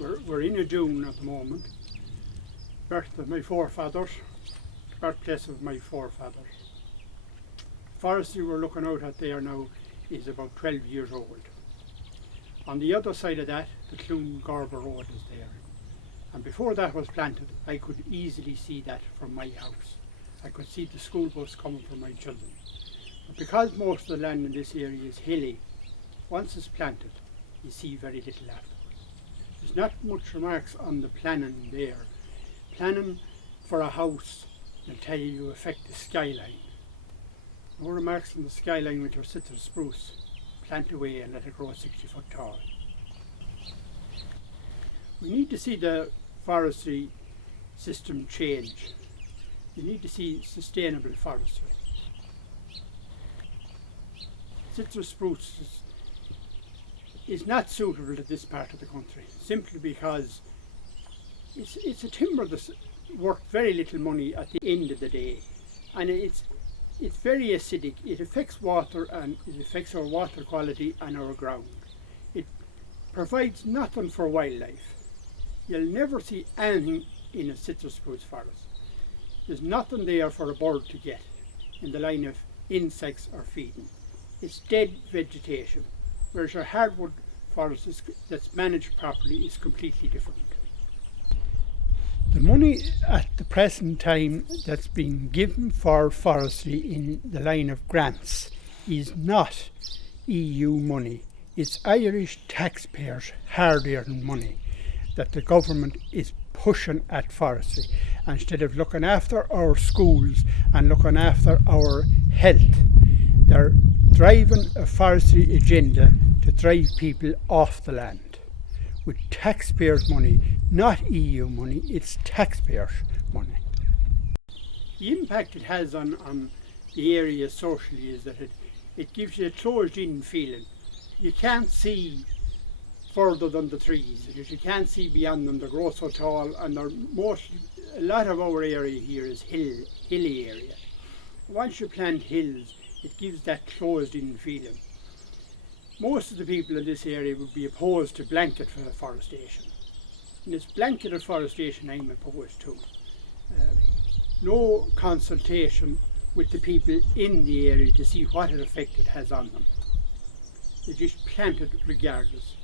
we're in a dune at the moment. Birth of my forefathers, birthplace of my forefathers. Forestry we're looking out at there now is about 12 years old. On the other side of that, the Cloone Road is there. And before that was planted, I could easily see that from my house. I could see the school bus coming for my children. But because most of the land in this area is hilly, once it's planted, you see very little afterwards. There's not much remarks on the planning there. Planning for a house will tell you affect the skyline. No remarks on the skyline with your Sitka Spruce. Plant away and let it grow 60 foot tall. We need to see the forestry system change. You need to see sustainable forestry. Sitka Spruce is not suitable to this part of the country, simply because it's a timber that's worth very little money at the end of the day, and it's very acidic. It affects water and it affects our water quality and our ground. It provides nothing for wildlife. You'll never see anything in a Sitka Spruce forest. There's nothing there for a bird to get in the line of insects or feeding. It's dead vegetation, whereas your hardwood forest that's managed properly is completely different. The money at the present time that's being given for forestry in the line of grants is not EU money. It's Irish taxpayers' hard-earned money that the government is pushing at forestry. Instead of looking after our schools and looking after our health, they're driving a forestry agenda to drive people off the land with taxpayers' money, not EU money. It's taxpayers' money. The impact it has on the area socially is that it gives you a closed-in feeling. You can't see further than the trees, because you can't see beyond them. They grow so tall, and a lot of our area here is hilly area. Once you plant hills, it gives that closed-in feeling. Most of the people in this area would be opposed to blanket forestation. And it's blanketed forestation I'm opposed to. No consultation with the people in the area to see what effect it has on them. They just plant it regardless.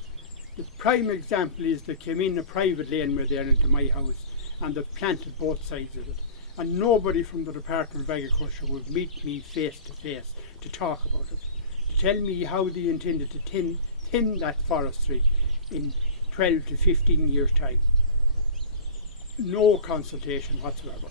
The prime example is they came in a private laneway there into my house, and they planted both sides of it. And nobody from the Department of Agriculture would meet me face to face to talk about it, to tell me how they intended to thin that forestry in 12 to 15 years' time. No consultation whatsoever.